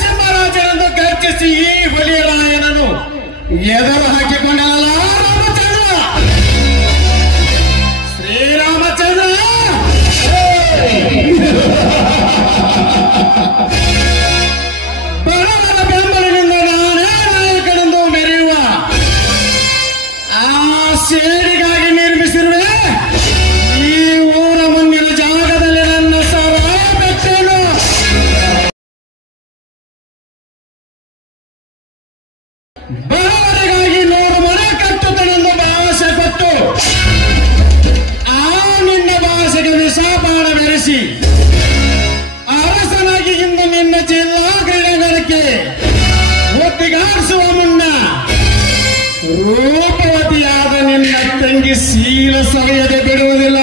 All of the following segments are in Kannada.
ಸಿಂಹರಾಜನನ್ನು ಗರ್ಜಿಸಿ ಈ ಹುಲಿರಾಯನನ್ನು ಎದುರು ಹಾಕಿಕೊಂಡಲ್ಲ ರಾಮಚಂದ್ರ. ಶ್ರೀರಾಮಚಂದ್ರ ಬಡವರ ಬೆಂಬಲದಿಂದ ನಾನೇ ನಾಯಕನೆಂದು ಮೆರೆಯುವ ಆ ಸೇಡಿಗಾಗಿ ನಿರ್ಮಿಸಿರುವೆ ಈ ಊರ ಮುಂದಿನ ಜಾಗದಲ್ಲಿ ನನ್ನ ಸರಾಬೆಟ್ಟೆನು. ಬಡವರಿಗಾಗಿ 100 ಮನೆ ಕಟ್ಟುತ್ತನೆಂದು ಭಾಷೆ ಕೊಟ್ಟು ಆ ನಿನ್ನ ಭಾಷೆಗೆ ವಿಷಪಾನ ಬೆರೆಸಿ ಅರಸನಾಗಿ ಇಂದು ನಿನ್ನ ಜಿಲ್ಲಾ ಕ್ರೀಡಾಂಗಣಕ್ಕೆ ಒತ್ತಿಗಾಡಿಸುವ ಮುನ್ನ ರೂಪವತಿಯಾದ ನಿನ್ನ ತಂಗಿ ಶೀಲ ಸವೆಯದೆ ಬಿಡುವುದಿಲ್ಲ.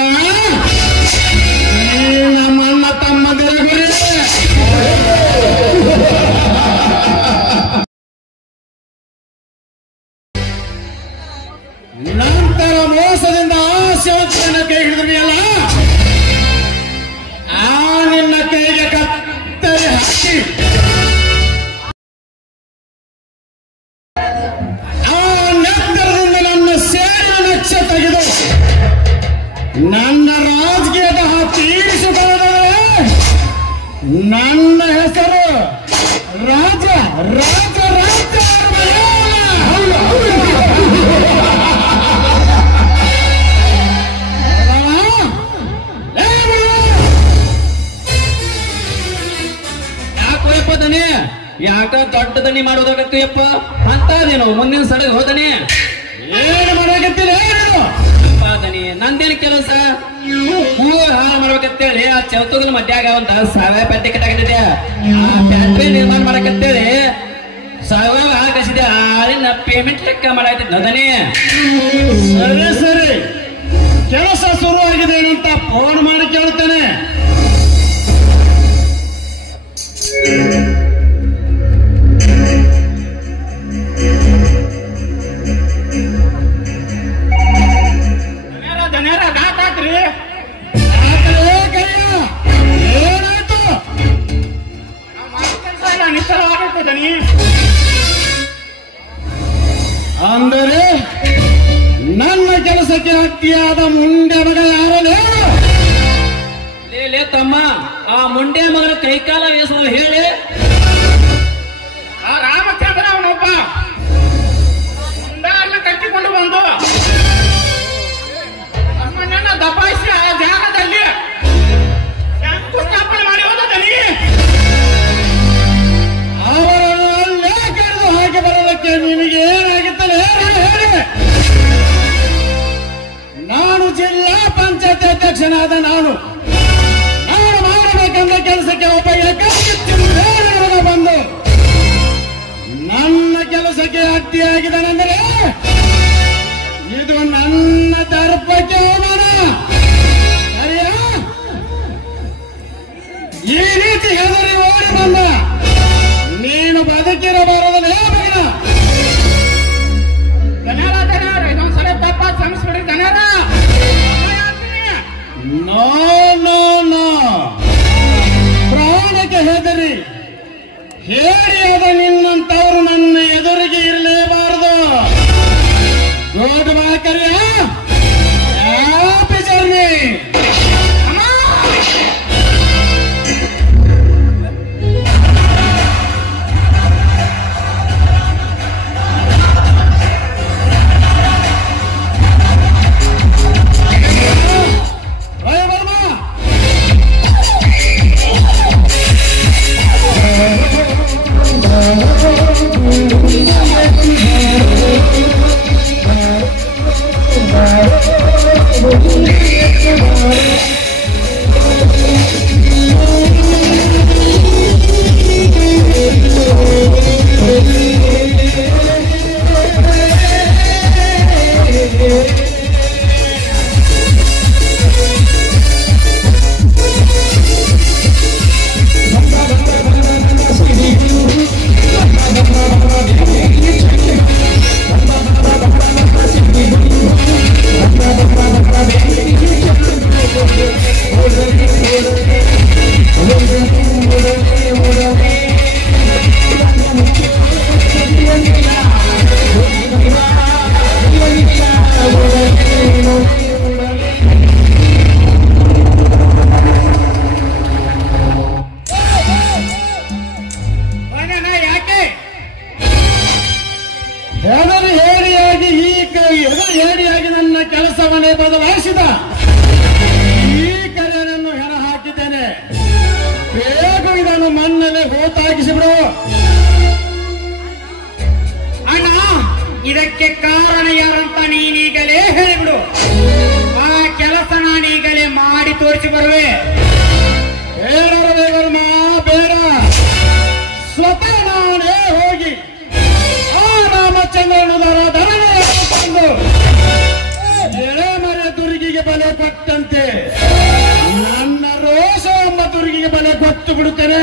ಈ ನಮ್ಮಣ್ಣ ತಮ್ಮಂದಿರ ಗುರಿ. ನಂತರ ಮೋಸದಿಂದ ಆಶೋತ್ತರನ ಕೈ ಹಿಡಿದಿಯಲ್ಲ, ಆ ನಿನ್ನ ಕೈಗೆ ಕತ್ತರಿ ಹಾಕಿ ಆ ನೆತ್ತರದಿಂದ ನನ್ನ ಸೇರಿನ ನಕ್ಷ ತೆಗೆದು ನನ್ನ ರಾಜಕೀಯದ ತೀರಿಸಿಕೊಳ್ಳದರೆ ನನ್ನ ಹೆಸರು ರಾಜ ರಾಜ ರಾಜ ದನಿ ಯಾಕ ದೊಡ್ಡ ದನಿ ಮಾಡೋದಾಗತ್ತೀಯಪ್ಪ ಅಂತದೇನು ಮುಂದಿನ ಸಡಗ್ ಹೋದನಿ ಏನು ಮಾಡಾಕತ್ತಿಲ್ಲ ದನಿ ನಂದೇನು ಕೆಲಸ ಹೂ ಹಾಳು ಮಾಡ್ಬೇಕಂತೇಳಿ ಆ ಚೌತುಗಲ ಮಧ್ಯಾಗ ಒಂದ ಸಾವಯವ ಪೆಟ್ಟಿ ಕಟ್ಟಾಕತ್ತಿದ್ದೆ ಆ ಫ್ಯಾಕ್ಟ್ರಿ ನಿರ್ಮಾಣ ಮಾಡಕತ್ತೇಳಿ ಸಾವಯವ ಹಾಳು ಕಸಿದೆ ಆಳಿನ ಪೇಮೆಂಟ್ ಲೆಕ್ಕ ಮಾಡಾಕತ್ತಿದ್ ದನಿ ಸರಿ ಸರಿ ಕೆಲಸ ಶುರು ಆಗಿದೆ ಏನಂತ ಫೋನ್ ಮಾಡಿ ಕೇಳ್ತೇನೆ ಏನಾಯ್ತು ಅಂದರೆ ನನ್ನ ಕೆಲಸಕ್ಕೆ ಅತಿಯಾದ ಮುಂಡೆ ಮಗ ಯಾರಲ್ಲ ಲೇ ತಮ್ಮ ಆ ಮುಂಡೆ ಮಗನ ಕೈಕಾಲ ಬೇಸಲು ಹೇಳಿ ಆ ರಾಮಚಂದ್ರ ಅವನೊಬ್ಬ ಮುಂಡಾರನ್ನ ಕಟ್ಟಿಕೊಂಡು ಬಂದು ನಮ್ಮನ್ನ ದಬಾಯಿಸಿ ಆ ಜಾಗದಲ್ಲಿ ಶಂಕುಸ್ಥಾಪನೆ ಮಾಡಿ ಹೋದನಿ ಅವರನ್ನು ಅಲ್ಲೇ ಕರೆದು ಹಾಕಿ ಬರೋದಕ್ಕೆ ನಿಮಗೆ ಏನಾಗುತ್ತಲ್ಲ ಹೇಳಿ ನಾನು ಜಿಲ್ಲಾ ಪಂಚಾಯತ್ ಅಧ್ಯಕ್ಷನಾದ ನಾನು ಮಾಡಬೇಕಂದ ಕೆಲಸಕ್ಕೆ ಒಬ್ಬ ಏಕಾಂಗಿ ಬಂದು ನನ್ನ ಕೆಲಸಕ್ಕೆ ಅಡ್ಡಿಯಾಗಿದ್ದಾನೆಂದರೆ ಇದು ನನ್ನ ದರ್ಪಕ್ಕೆ ಅವಮಾನ ಸರಿಯಾ ಈ ರೀತಿ ಹೆದರಿ ಓಡಿ ಬಂದ ನೀನು ಬದುಕಿರಬಾರದಲ್ಲೇ ಮಗನ ಜನರ ಇದೊಂದ್ಸಲ ಪಾಪ ಕ್ಷಮಿಸ್ಬಿಡ್ರಿ ಜನರ ನೋ ನೋ ನೋ ಪ್ರಾಣಕ್ಕೆ ಹೆದರಿ ಹೇಡಿಯಾದ ನಿನ್ನಂತವರು ನನ್ನ ಎದುರಿಗೆ ಇರಲೇಬಾರದು ದೊಡ್ಡ ಮಾಕರ್ಯ ಹ್ಯಾಪಿ ಜರ್ನಿ ಹೇಡಿಯಾಗಿ ನನ್ನ ಕೆಲಸವನ್ನೇ ಬದಲಾಯಿಸಿದ ಈ ಕರೆಯನ್ನು ಹೆಣ ಹಾಕಿದ್ದೇನೆ ಬೇಗ ಇದನ್ನು ಮಣ್ಣಲ್ಲೇ ಹೋತಾಗಿಸಿಬಿಡು ಅಣ್ಣ ಇದಕ್ಕೆ ಕಾರಣ ಯಾರಂತ ನೀನೀಗಲೇ ಹೇಳಿಬಿಡು ಆ ಕೆಲಸ ನಾನೀಗಲೇ ಮಾಡಿ ತೋರಿಸಿ ಬರುವೆ ಬೇಡ ಬೇಡ ಸ್ವತಃ ನಾನೇ ಹೋಗಿ ಆ ರಾಮಚಂದ್ರನ ತಂದು ಎಳೆಮರೆ ದುರ್ಗಿಗೆ ಬಲೆ ಕೊಟ್ಟಂತೆ ನನ್ನ ರೋಷ ಎಂಬ ದುರ್ಗಿಗೆ ಬಲೆ ಕೊಟ್ಟು ಬಿಡುತ್ತೇನೆ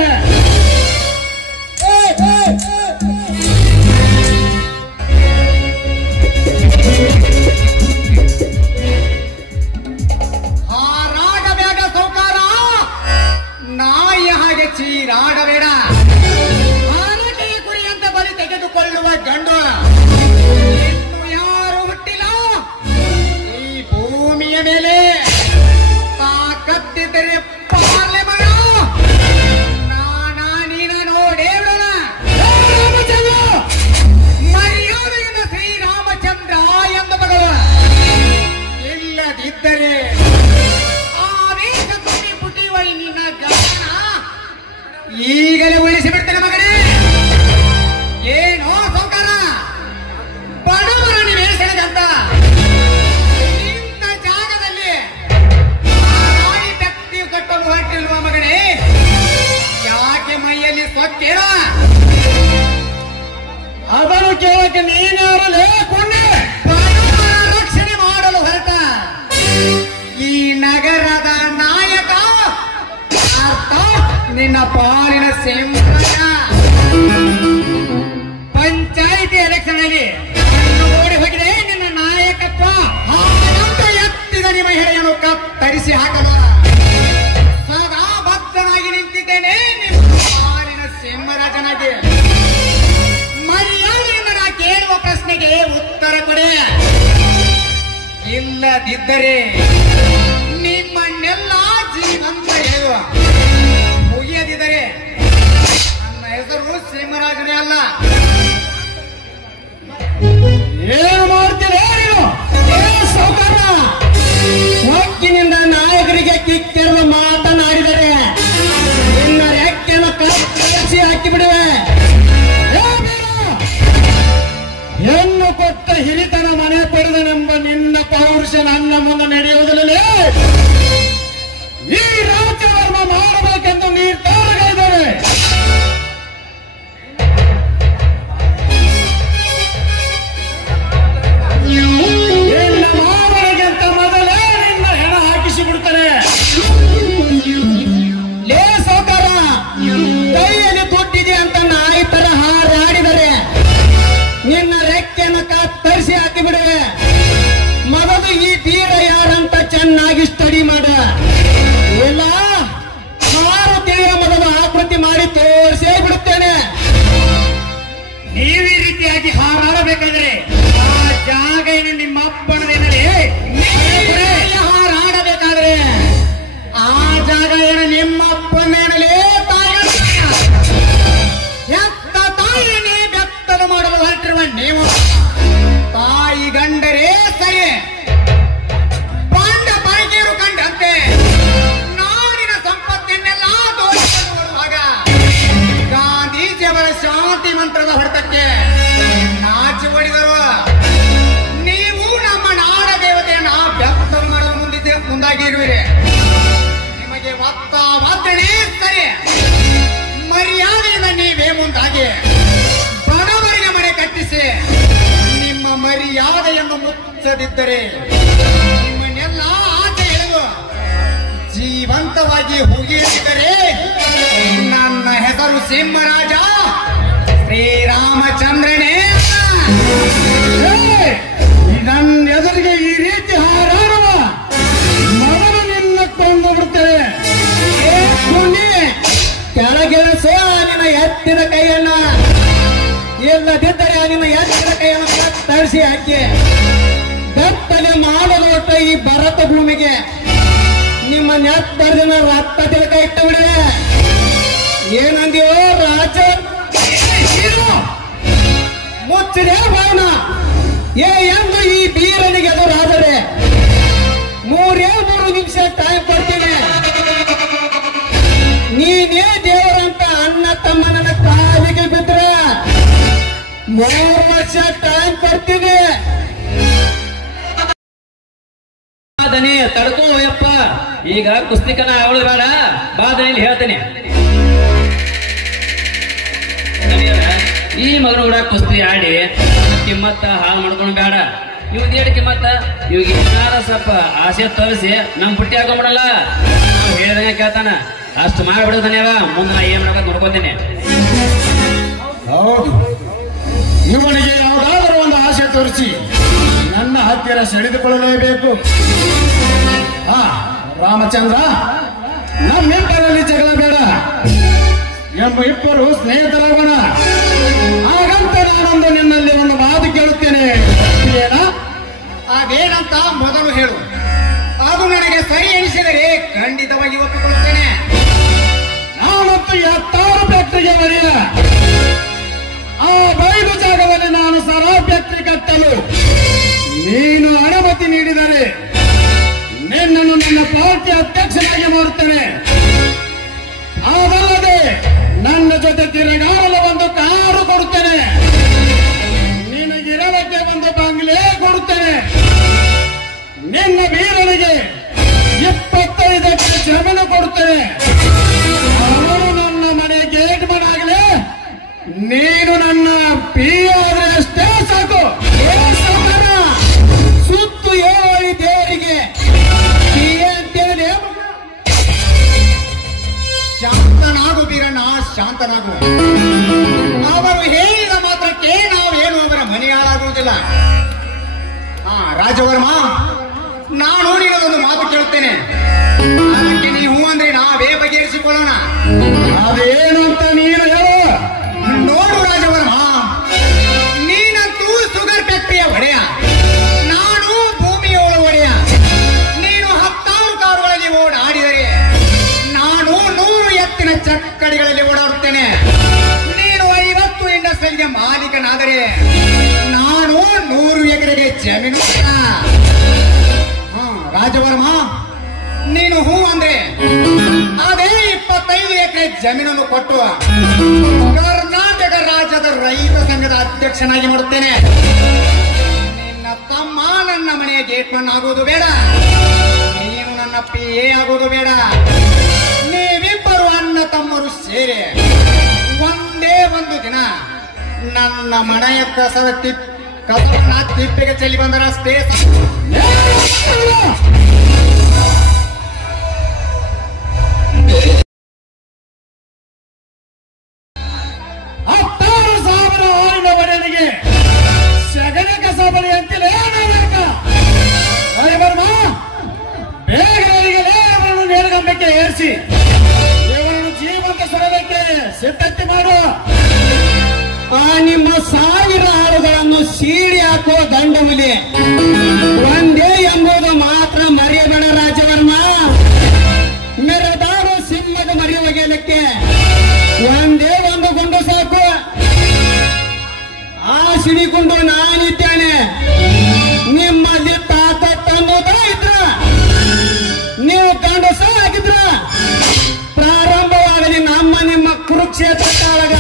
ಹಾರಾಡಬೇಡ ಸೌಕಾರ ನಾಯಿಯ ಹಾಗೆ ಚೀರಾಡಬೇಡ ಆನೆಗೆ ಕುರಿಯಂತ ಬಲಿ ತೆಗೆದುಕೊಳ್ಳುವ ಗಂಡು ಇನ್ನು ಯಾರು ಹುಟ್ಟಿಲ್ಲ ಈ ಭೂಮಿಯ ಮೇಲೆ ತಾಕತ್ತಿದ್ದರೆ ಪಾಲೆ ಮಗ ನಾನಾ ನೀನ ನೋಡೇ ಬಿಡೋಣ ಮರ್ಯಾದೆಯಿಂದ ಶ್ರೀರಾಮಚಂದ್ರ ಎಂದು ಬರುವ ಇಲ್ಲದಿದ್ದರೆ ಆವೇಶ ಪುಟಿ ಪುಟಿವಳಿ ನಿನ್ನ ಗಮನ ಈಗಲೇ ಉಳಿಸಿ ಬಿಡ್ತೇನೆ ಮಗನೇ ಸೊಕ್ಕೇನ ಅದನ್ನು ಕೇಳಕ್ಕೆ ನೀನ್ಯಾರಲೇ ಕೊಂಡೆ ರಕ್ಷಣೆ ಮಾಡಲು ಹೊರಟ ಈ ನಗರದ ನಾಯಕ ಅರ್ಥಾತ್ ನಿನ್ನ ಪಾಲಿನ ಸಿಂಹರಾಜ. ಪಂಚಾಯಿತಿ ಎಲೆಕ್ಷನ್ ಅಲ್ಲಿ ಓಡಿ ಹೋಗಿದೆ ನಿನ್ನ ನಾಯಕತ್ವ. ಹಾಗಂತ ಎತ್ತಿದ ನಿಮ್ಮ ಹೆಡೆಯನ್ನು ಕತ್ತರಿಸಿ ಹಾಕಲು ಸದಾ ಭಕ್ತನಾಗಿ ನಿಂತಿದ್ದೇನೆ ನಿಮ್ಮ ಪಾಲಿನ ಸಿಂಹರಾಜನಾಗಿ. ಮರ್ಯಾದೆಯಿಂದ ನಾ ಕೇಳುವ ಪ್ರಶ್ನೆಗೆ ಉತ್ತರ ಕೊಡೆ. ಇಲ್ಲದಿದ್ದರೆ ನಿಮ್ಮನ್ನೆಲ್ಲ ಜೀವಂತ ಹೇಳುವ. ಮುಗಿಯದಿದ್ದರೆ ನನ್ನ ಹೆಸರು ಸಿಂಹರಾಜನೇ ಅಲ್ಲ. ಏನು ಮಾಡ್ತೀರೇ ನೀವು? ಸೌಕರ್ಯ ಸೊಕ್ಕಿನಿಂದ ನಾಯಕರಿಗೆ ಕಿಕ್ಕಿರುವ ಮಾತನಾಡಿದರೆ ನಿನ್ನ ರೆಕ್ಕೆಯನ್ನು ಕತ್ತರಿಸಿ ಹಾಕಿಬಿಡುವೆ. ಹೆಣ್ಣು ಕೊಟ್ಟ ಹಿರಿತನ ಮನೆ ಪಡೆದನೆಂಬ ನಿನ್ನ ಪೌರುಷ ನನ್ನ ಮುಂದೆ ನಡೆಯುವುದಿಲ್ಲೇ. ಈ ರಾಜ್ಯವರ್ಮ ಮಾಡಬೇಕೆಂದು ನಿರ್ಧಾರಗಳಿದ್ದಾರೆ. ನಿನ್ನ ಮಾವನಿಗಿಂತ ಮೊದಲೇ ನಿನ್ನ ಹೆಣ ಹಾಕಿಸಿ ಬಿಡ್ತಾರೆ. ಲೇ ಸೌಕರ, ಕೈಯಲ್ಲಿ ದುಡ್ಡಿದೆ ಅಂತ ನಾಯಿ ತರ ಹಾರಾಡಿದರೆ ನಿನ್ನ ರೆಕ್ಕೆಯನ್ನು ಕತ್ತರಿಸಿ ಹಾಕಿ ಬಿಡುವೆ. ಮೊದಲು ಈ ಬೀರ ಯಾರಂತ ಚೆನ್ನಾಗಿ ಸ್ಟಡಿ ಮಾಡ. ಇಲ್ಲ ಹಾರು ತಿಳಿಯುವ ಮೊದಲು ಆಕೃತಿ ಮಾಡಿ ತೋರಿಸೇ ಬಿಡುತ್ತೇನೆ. ನೀವು ಈ ರೀತಿಯಾಗಿ ಹಾರಾಡಬೇಕಾದ್ರೆ ಆ ಜಾಗ ಏನು ನಿಮ್ಮ ಅಪ್ಪನದೇನಲೇ? ಹಾರಾಡಬೇಕಾದ್ರೆ ಆ ಜಾಗ ಏನು ನಿಮ್ಮ ಅಪ್ಪನೇನಲೇ? ಎತ್ತ ತಾಯಿನೇ ಬೆತ್ತಲು ಮಾಡಲು ಹೊರಟಿರುವ ನೀವು ತಾಯಿ ಗಂಡರೇ ಸರಿ ಬಂಡ ಬರಗೇರು ಕಂಡಂತೆ ನಾಡಿನ ಸಂಪತ್ತನ್ನೆಲ್ಲ ದೋಷಿಸಲು ಬರುವಾಗ ಗಾಂಧೀಜಿಯವರ ಶಾಂತಿ ಮಂತ್ರದ ಹೊಡೆತಕ್ಕೆ ನಾಚಿ ಹೊಡಿದರು. ನೀವು ನಮ್ಮ ನಾಡ ದೇವತೆಯನ್ನ ಬೆತ್ತಲು ಮಾಡಲು ಮುಂದಾಗಿರುವಿರಿ. ನಿಮಗೆ ಒತ್ತಾವತ್ತಣೆ ಸರಿ. ಮರ್ಯಾದೆಯಿಂದ ನೀವೇ ಮುಂದಾಗಿ ಬಡವರಿಗೆ ಮನೆ ಕಟ್ಟಿಸಿ ನಿಮ್ಮ ಮರ್ಯಾದೆಯನ್ನು ಮುಚ್ಚದಿದ್ದರೆ ನಿಮ್ಮನ್ನೆಲ್ಲ ಆಚೆ ಎಳೆದು ಜೀವಂತವಾಗಿ ಹೋಗಿದ್ದರೆ ನನ್ನ ಹೆಸರು ಸಿಂಹರಾಜ ಶ್ರೀರಾಮಚಂದ್ರನೇ. ನನ್ನ ಎದುರಿಗೆ ಈ ರೀತಿ ಹಾರಾಡುವ ಮೊದಲು ನಿನ್ನ ಕೊಂಡು ಬಿಡ್ತೇವೆ. ಕೆಳಗಿಳಿಸ ನಿನ್ನ ಎತ್ತಿನ ಕೈಯನ್ನ. ಇಲ್ಲದಿದ್ದರೆ ನಿನ್ನ ಎತ್ತಿನ ಕೈಯನ್ನು ಕತ್ತರಿಸಿ ಹಾಕಿ ಬೆತ್ತಲೆ ಮಾಡಲು ಹೊಟ್ಟ ಈ ಭರತ ಭೂಮಿಗೆ ನಿಮ್ಮ ನೆತ್ತರಿನ ರಕ್ತ ತಿಲಕ ಇಟ್ಟು ಬಿಡುವೆ. ಏನಂದಿಯೋ ರಾಜ? ಮುಚ್ಚಿದೆ ಭಾವನ ಎಂದು ಈ ಬೀರನಿಗೆ ಎದುರಾದರೆ 3 ನಿಮಿಷ ಟೈಮ್ ಕೊಡ್ತೀನಿ. ನೀನೇ ದೇವರಂತ ಅಣ್ಣ ತಮ್ಮನ ಕಾಲಿಗೆ ಬಿದ್ರೆ 3 ವರ್ಷ ಟೈಮ್ ಕೊಡ್ತೀನಿ. ದನಿ ತಡ್ಕೋ ಯಪ್ಪ. ಈಗ ಕುಸ್ತಿಕನ ಅವಳು ಬೇಡ, ಬಾದನೆಯಲ್ಲಿ ಹೇಳ್ತೇನೆ. ಈ ಮಗನ ಕೂಡ ಕುಸ್ತಿ ಆಡಿ ಕಿಮ್ಮತ್ತ ಹಾಳು ಮಾಡ್ಕೊಂಡು ಬೇಡ. ಇವ್ದು ಹೇಳಿ ಕಿಮ್ಮತ್ತ ಇವಾಗ ಏನಾರ ಸ್ವಲ್ಪ ಆಸೆ ತೋರಿಸಿ ನಮ್ ಪುಟ್ಟಿ ಹಾಕೊಂಡ್ಬಿಡಲ್ಲ. ಹೇಳಿದಂಗೆ ಕೇಳ್ತಾನ. ಅಷ್ಟು ಮಾಡಿಬಿಡೋದನ್ಯಾಗ ಮುಂದೆ ನಾ ಏನ್ ಮಾಡ್ಬೇಕು ನೋಡ್ಕೋತೀನಿ. ಹೌದು, ಇವನಿಗೆ ಯಾವುದಾದರೂ ಒಂದು ಆಸೆ ತೋರಿಸಿ ನನ್ನ ಹತ್ತಿರ ಸೆಳೆದುಕೊಳ್ಳಲೇಬೇಕು. ರಾಮಚಂದ್ರ, ನಮ್ಮಿಬ್ಬರಲ್ಲಿ ಜಗಳ ಬೇಡ ಎಂಬ ಇಬ್ಬರು ಸ್ನೇಹಿತರಾಗೋಣ. ಹಾಗಂತ ನಾನೊಂದು ನಿನ್ನಲ್ಲಿ ಒಂದು ಮಾತು ಕೇಳುತ್ತೇನೆ. ಏನ? ಅದೇನಂತ ಮೊದಲು ಹೇಳು. ಅದು ನನಗೆ ಸರಿ ಎನಿಸಿದರೆ ಖಂಡಿತವಾಗಿ ಒಪ್ಪಿಕೊಳ್ಳುತ್ತೇನೆ. ನಾನಂತೂ 6 ಫ್ಯಾಕ್ಟರಿಗೆ ಬರೆಯ ಆ ಬಯಲು ಜಾಗದಲ್ಲಿ ನಾನು ಸರಾ ಫ್ಯಾಕ್ಟರಿ ಕಟ್ಟಲು ನೀನು ಅನುಮತಿ ನೀಡಿದರೆ ನಿನ್ನನ್ನು ನನ್ನ ಪಾರ್ಟಿ ಅಧ್ಯಕ್ಷನಾಗಿ ಮಾಡುತ್ತೇನೆ. ಅದಲ್ಲದೆ ನನ್ನ ಜೊತೆ ತಿರುಗಾಡಲು ಒಂದು ಕಾರು ಕೊಡುತ್ತೇನೆ. ನಿನಗಿರಲಕ್ಕೆ ಒಂದು ಬಂಗ್ಲೆ ಕೊಡುತ್ತೇನೆ. ನಿನ್ನ ಬೀರನಿಗೆ 25 ಎಕರೆ ಜಮೀನು ಕೊಡುತ್ತೇನೆ. ಅವನು ನನ್ನ ಮನೆ ಗೇಟ್ ಮನಾಗಲಿ ನೀನು ನನ್ನ ಪಿ ಆದ್ರೆ ಅಷ್ಟೇ ಸಾಕು. ಸುತ್ತು ಹೇಳಿ ದೇವರಿಗೆ ಪಿ ಅಂತೇಳಿ ಶಾಂತನಾಗು ಬೀರಣ್ಣ, ಶಾಂತನಾಗು. ಅವರು ಹೇಳಿದ ಮಾತ್ರಕ್ಕೆ ನಾವೇನು ಅವರ ಮನೆ ಹಾಳಾಗುವುದಿಲ್ಲ. ರಾಜವರ್ಮ, ನಾನು ನಿನ್ನದೊಂದು ಮಾತು ಕೇಳುತ್ತೇನೆ. ಅದಕ್ಕೆ ನೀ ಹೂ ಅಂದ್ರೆ ನಾವೇ ಬಗೆಹರಿಸಿಕೊಳ್ಳೋಣ. ಅದೇನು ಅಂತ ನೀನು ಹೇಳು. ನೋಡು ರಾಜವರ್ಮ, ನೀನಂತೂ ಶುಗರ್ ಫ್ಯಾಕ್ಟರಿಯ ಒಡೆಯ, ನಾನು ಭೂಮಿಯೋಳ ಒಡೆಯ. ನೀನು 10 ಕಾರುಗಳಲ್ಲಿ ಓಡಾಡಿದರೆ ನಾನು 100 ಎತ್ತಿನ ಚಕ್ಕಡಿಗಳಲ್ಲಿ ಓಡಾಡುತ್ತೇನೆ. ನೀನು 50 ಇಂಡಸ್ಟ್ರಿಗೆ ಮಾಲೀಕನಾದರೆ ನಾನು 100 ಎಕರೆಗೆ ಜಮೀನು. ರಾಜವರ್ಮ, ನೀನು ಹೂ ಅಂದ್ರೆ ಅದೇ 25 ಎಕರೆ ಜಮೀನನ್ನು ಕೊಟ್ಟು ಕರ್ನಾಟಕ ರಾಜ್ಯದ ರೈತ ಸಂಘದ ಅಧ್ಯಕ್ಷನಾಗಿ ಮಾಡುತ್ತೇನೆ. ನಿನ್ನ ತಮ್ಮ ನನ್ನ ಮನೆಯ ಗೇಟ್ಮನ್ ಆಗುವುದು ಬೇಡ, ನೀನು ನನ್ನ PA ಆಗುವುದು ಬೇಡ. ನೀವಿಬ್ಬರು ಅಣ್ಣ ತಮ್ಮರು ಸೇರಿ ಒಂದೇ ಒಂದು ದಿನ ನನ್ನ ಮನೆಯ ಕಸವನ್ನ ತಿಪ್ಪಿಗೆ ಚೆಲ್ಲಿ ಬಂದರಷ್ಟೇ. ಸಗಣಿ ಕಸ ಬಳಿ ಅಂತಿಲ್ಲ. ಬೇಗರಿಗೆ ನೇರಗಂಬಕ್ಕೆ ಏರಿಸಿ ಇವರನ್ನು ಜೀವಂತ ಸುಡಬೇಕೆ ಸಿದ್ಧತೆ ಮಾಡು. ನಿಮ್ಮ 1000 ಆಳುಗಳನ್ನು ಸೀಡಿ ಹಾಕುವ ದಂಡಹುಲಿ ಒಂದೇ ಎಂಬುದು ಮಾತ್ರ ಮರೆಯಬೇಡ ರಾಜವರ್ಮ. ಮೆರೆದಾರು ಸಿಂಹದ ಮರಿ ಒಗೆಯಲಿಕ್ಕೆ ಒಂದೇ ಒಂದು ಗುಂಡು ಸಾಕು. ಆ ಸಿಡಿಗುಂಡು ನಾನಿದ್ದೇನೆ. ನಿಮ್ಮಲ್ಲಿ ತಾತ ತನ್ನೋದ ಇದ್ರ ನೀವು ಗಂಡಸ ಆಗಿದ್ರ ಪ್ರಾರಂಭವಾಗಲಿ ನಿಮ್ಮ ಕುರುಕ್ಷೇತ್ರ ಕಾಳಗ.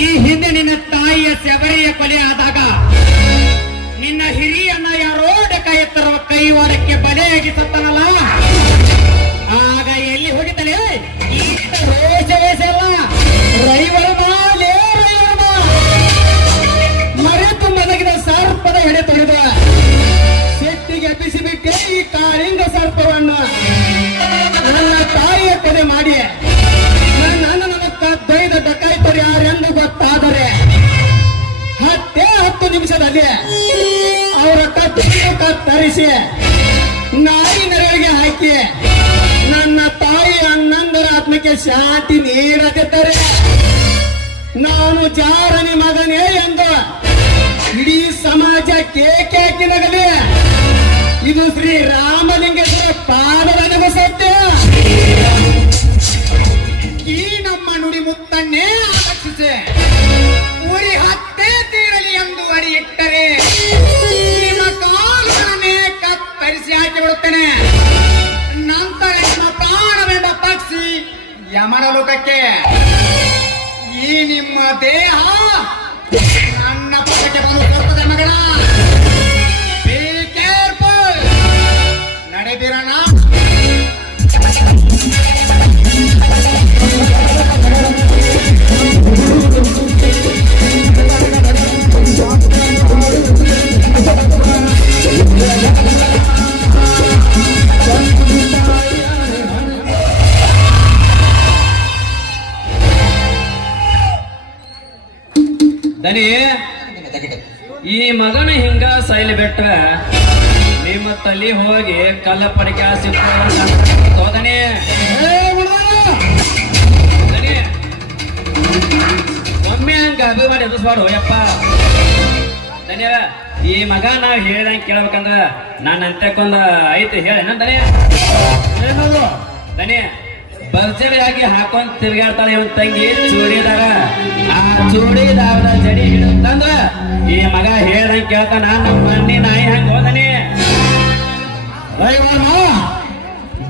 ಈ ಹಿಂದೆ ನಿನ್ನ ತಾಯಿಯ ಶಬರಿಯ ಕೊಲೆ ಆದಾಗ ನಿನ್ನ ಹಿರಿಯನ್ನ ಯಾರೋ ಡಕಾಯತ್ತರುವ ಕೈವಾರಕ್ಕೆ ಬಲೆಯಾಗಿ ಸತ್ತನಲ್ಲ, ಆಗ ಎಲ್ಲಿ ಹೋಗಿದ್ದಾನೆ? ರೋಷವೇಸಲ್ಲ ಮರೆತು ಮಲಗಿದ ಸರ್ಪದ ಹೆಡೆ ತೊಳೆದ ಸೆಟ್ಟಿಗೆ ಎಬ್ಬಿಸಿಬಿಟ್ಟೆ ಈ ಕಾಳಿಂಗ ಸರ್ಪವನ್ನು. ನನ್ನ ತಾಯಿಯ ಕೊಲೆ ಮಾಡಿ ನನ್ನ ಕದ್ದೊಯ್ದ ಡಕಾಯಿತರು ಯಾರೆಂದು ಗೊತ್ತಾದರೆ 10 ನಿಮಿಷದಲ್ಲಿ ಅವರ ಕತ್ತರಿಸಿ ನಾಯಿ ನೆರಳಿಗೆ ಹಾಕಿ ನನ್ನ ತಾಯಿ ಅಣ್ಣಂದರ ಆತ್ಮಕ್ಕೆ ಶಾಂತಿ ನೀಡದಿದ್ದರೆ ನಾನು ಜಾರನಿ ಮಗನೇ ಎಂದು ಇಡೀ ಸಮಾಜ ಕೇಕೆ ಹಾಕಿನಗಲಿ. ಇದು ಶ್ರೀ ರಾಮಲಿಂಗೇಶ್ವರ ಪಾದವನಿಗೂ ಸತ್ಯ. ಈ ನಮ್ಮ ನುಡಿ ಮುತ್ತನ್ನೇ ಆಕರ್ಷಿಸಿ ಉರಿ ಹತ್ತೇ ತೀರಲಿ ಎಂದು ಅಡಿ ಇಟ್ಟರೆ ನಿಮ್ಮ ಕಾಲುಗಳನ್ನೇ ಕತ್ತರಿಸಿ ಹಾಕಿಬಿಡುತ್ತೇನೆ. ನಂತರ ನಿಮ್ಮ ಪ್ರಾಣವೆಂಬ ಪಕ್ಷಿ ಯಮನ ಲೋಕಕ್ಕೆ. ಈ ನಿಮ್ಮ ದೇಹ ನನ್ನ ಪಕ್ಕಕ್ಕೆ ಬಂದು ಬರ್ತದೆ ಮಗನ. Be careful. ನಡೆದಿರೋಣ. ದನಿ, ಈ ಮಗನ ಹಿಂಗ ಸಾಯ್ಲಿ ಬಿಟ್ರ ನಿಮ್ಮ ತಲೆ ಹೋಗಿ ಕಲ್ಲ ಪಡಿಕೆ ಸಿಕ್ಕೋದನಿ. ಒಮ್ಮೆ ಹಂಗ ಅದು ಮಾಡಿ ಎದುರಿಸ್ಬಾರ್ದು ಯಪ್ಪ. ದನಿಯ, ಈ ಮಗ ನಾವ್ ಹೇಳ್ದಂಗೆ ಕೇಳ್ಬೇಕಂದ್ರ ನಾನು ಅಂತ್ಯಕ್ಕೊಂದ ಐತಿ ಹೇಳಿ ದನಿ. ದನಿ, ಭರ್ಜರಿಯಾಗಿ ಹಾಕೊಂಡ್ ತಿರುಗಾಡ್ತಾಳೆ ಇವನ್ ತಂಗಿ ಚೂಡಿದಾರ. ಆ ಚೂಡಿದಾರದ ಜಡಿ ಹಿಡಿದಂದ್ರ ಈ ಮಗ ಹೇಳ್ದಂಗೆ ಕೇಳ್ತಾನ. ನಮ್ಮ ಮಣ್ಣಿ ನಾಯಿ ಹಂಗ ಹೋದನಿ.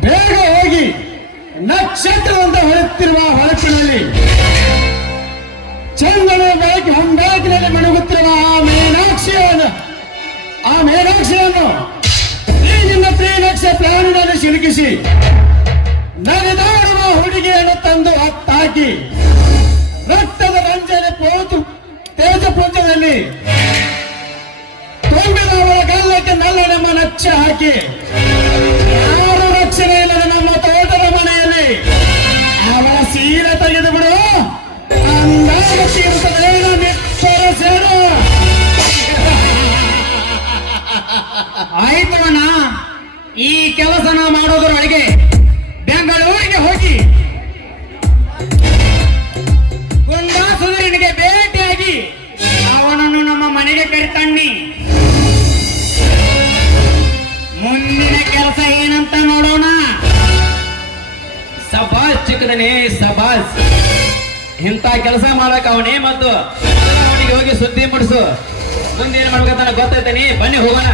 ಬೇಗ ಹೋಗಿ ನಕ್ಷತ್ರವಂತ ಹೊಳೆತಿರುವ ಹೊಳಪಿನಲ್ಲಿ ಚಂದನ ಬೆಳಕಿ ಹೊಂಬೆಳಕಿನಲ್ಲಿ ಮಣಗುತ್ತಿರುವ ಆ ಮೇನಾಕ್ಷಿಯನ್ನು ಈಗಿನ 3 ಲಕ್ಷ ಪ್ರಾಣಿನಲ್ಲಿ ಸಿಲುಕಿಸಿ ನಡೆದಾಡುವ ಹುಡುಗಿಯನ್ನು ತಂದು ಹಾಕಿ ರಕ್ತದ ರಂಜನೆ ಪೋತು ತೇಜಪುಂಜದಲ್ಲಿ ತುಂಬಿದ ಅವರ ಗಲ್ಲಕ್ಕೆ ನಲ್ಲನೆಂಬ ನಚ್ಚ ಹಾಕಿ ಯಾರು ರಕ್ಷಣೆ ಇಲ್ಲದ ನಮ್ಮ ತೋಟದ ಮನೆಯಲ್ಲಿ ಅವರ ಸೀರೆ ತೆಗೆದು ಬಿಡು ಅಂದಾಗ ತೀರ್ಥವೇಣ ನಿತ್ತರ ಸೇರು. ಆಯ್ತು ಅಣ್ಣ, ಈ ಕೆಲಸನ ಮಾಡೋದ್ರೊಳಗೆ ಬೆಂಗಳೂರಿಗೆ ಹೋಗಿ ಗುಂಡಾಸುರನಿಗೆ ಭೇಟಿಯಾಗಿ ಅವನನ್ನು ನಮ್ಮ ಮನೆಗೆ ಕರೆತಣ್ಣಿ ಮುಂದಿನ ಕೆಲಸ ಏನಂತ ನೋಡೋಣ. ಸಬಾಸ್ ಚಿಕ್ಕದನೇ ಸಬಾಸ್. ಇಂಥ ಕೆಲಸ ಮಾಡಕ್ ಅವನೇ ಮತ್ತು ಅವನಿಗೆ ಹೋಗಿ ಸುದ್ದಿ ಮುಡಿಸು. ಮುಂದೆ ಏನ್ ಮಾಡ್ಬೇಕಂತ ಗೊತ್ತೈತೇನಿ. ಬನ್ನಿ ಹೋಗೋಣ.